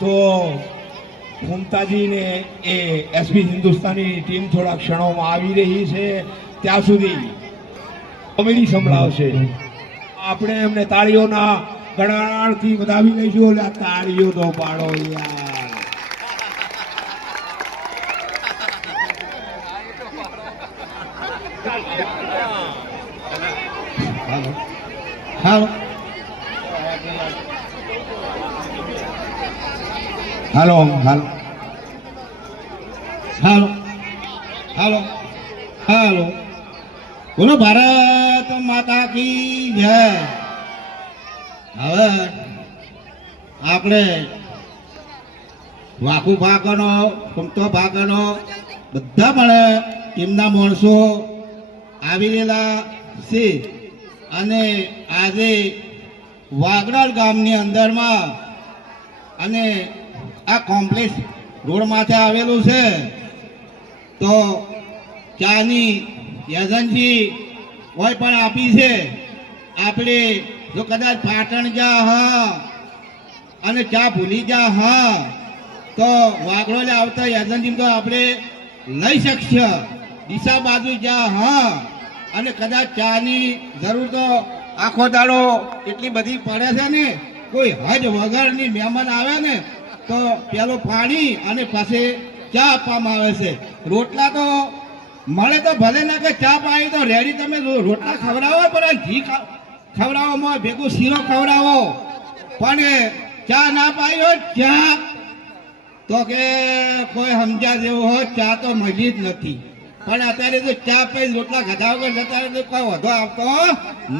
તો મમતાજીને એ SB Hindustani team થોડા ક્ષણોમાં આવી રહી છે, ત્યાં સુધી કોમેડી સંભળાવશે. આપણે એમને તાળીઓના ગણગણાટથી વધાવી લઈશું. એટલે તાળીઓ તો પાડો યાર. હાલો હાલો હાલો હાલો હાલો હાલો બોલો ભારત માતા કી જય. હવે આપણે વાકુ ભાગનો કુમતો ભાગનો બધા મળે એમના માણસો આવી રહેલા છે. અને આજે વાગડલ ગામની અંદરમાં અને આ કોમ્પ્લેક્સ રોડ માથે આવેલું છે. તો ચાની એજન્સી કોઈ પણ આપી છે. આપણે જો કદાચ પાટણ જા હા અને ચા ભૂલી જા હા તો વાગડોલે આવતા એજન્સી તો આપણે લઈ શકશે. ડીસા બાજુ જા હા અને કદાચ ચાની જરૂર તો આખો દાડો એટલી બધી પડે છે ને, કોઈ હજ વગરની મહેમાન આવે ને તો પેલું પાણી અને પછી ચા આપવામાં આવે છે. રોટલા તો મળે તો ભલે ના કે ચા પાણી તો રેડી તમે રોટલા ખવડાવો, પણ ઘી ખવડાવવામાં ભેગું શીરો ખવડાવો, પણ ચા ના પાઈ હોય ચા તો કે કોઈ સમજ્યા જેવું હોય ચા તો મળી જ નથી. પણ અત્યારે તો ચા પી રોટલા ખાધા વગર અત્યારે તો કોઈ વધો આવતો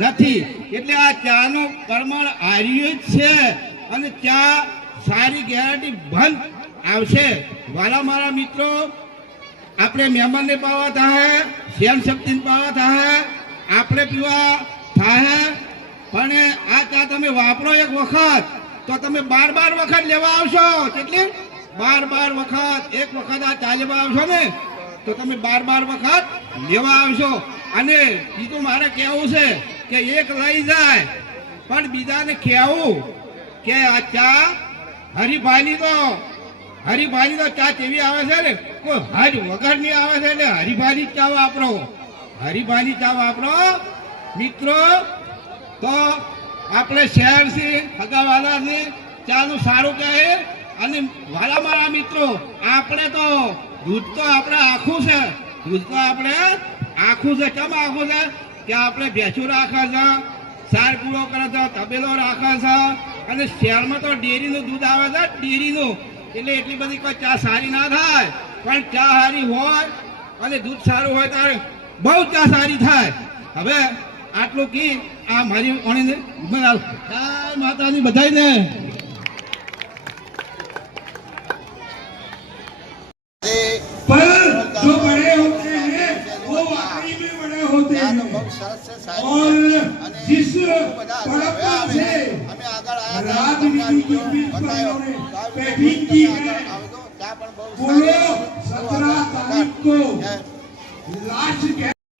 નથી. એટલે આ ચાનું પ્રમાણ આર્યું જ છે અને ચા સારી ગેરંટી બંધ આવશે. વાલા મારા મિત્રો, આપણે મહેમાનને પાવા થાય, શ્યામ શક્તિને પાવા થાય, આપણે પીવા થાય. પણ આ ચા તમે વાપરો એક વખત તો તમે 12 વખત લેવા આવશો. કેટલી 12 વખત એક વખત આ ચા લેવા આવશો ને તો તમે 12 વખત લેવા આવશો. અને બીજું મારે કહેવું છે કે એક લઈ જાય પણ બીજાને કહેવું કે આ ચા હરિભાઈની તો ચા કેવી આવે છે ને, કોઈ હજ વગરની આવે છે. એટલે હરિભાઈની ચા વાપરો, હરિભાઈની ચા વાપરો મિત્રો. તો આપણે શહેરથી હગાવાલાની ચાનું સારું કહે. અને વાલા મારા મિત્રો, આપણે તો દૂધ તો આપણે આખું છે, દૂધ તો આપણે આખું છે. કેમ આખું છે કે આપણે ભેંસું રાખે છે, સાર પૂરો કરે છે, તબેલો રાખે છે. અને શહેરમાં તો ડેરીનું દૂધ આવે છે, ડેરીનું. એટલે એટલી બધી કોઈ ચા સારી ના થાય. પણ ચા સારી હોય અને દૂધ સારું હોય ત્યારે બહુ ચા સારી થાય. હવે આટલું કી આ મારી ઓણીને માતાની બધાને पर जो बड़े होते हैं वो वाकई में बड़े होते हैं. और जिस परंपरा से राजनीति की बीच पैठिंग की है, बोलो 17 तारीख को लास्ट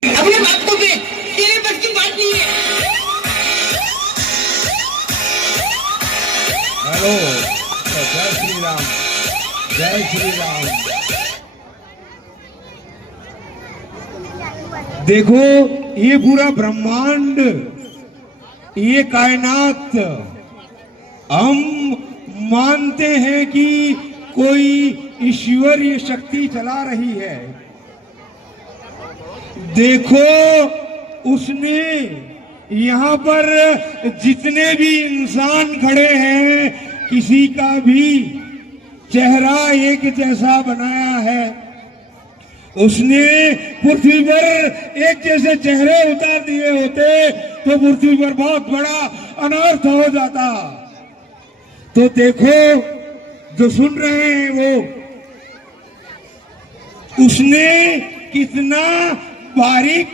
अभी बात तो ये बस की बात नहीं है. हेलो, जय श्री राम, जय श्री राम. देखो ये पूरा ब्रह्मांड, ये कायनात हम मानते हैं कि कोई ईश्वरीय शक्ति चला रही है. देखो उसने यहाँ पर जितने भी इंसान खड़े हैं किसी का भी चेहरा एक जैसा बनाया है. उसने पृथ्वी पर एक जैसे चेहरे उतार दिए होते तो पृथ्वी पर बहुत बड़ा अनर्थ हो जाता. तो देखो जो सुन रहे हैं वो, उसने कितना बारीक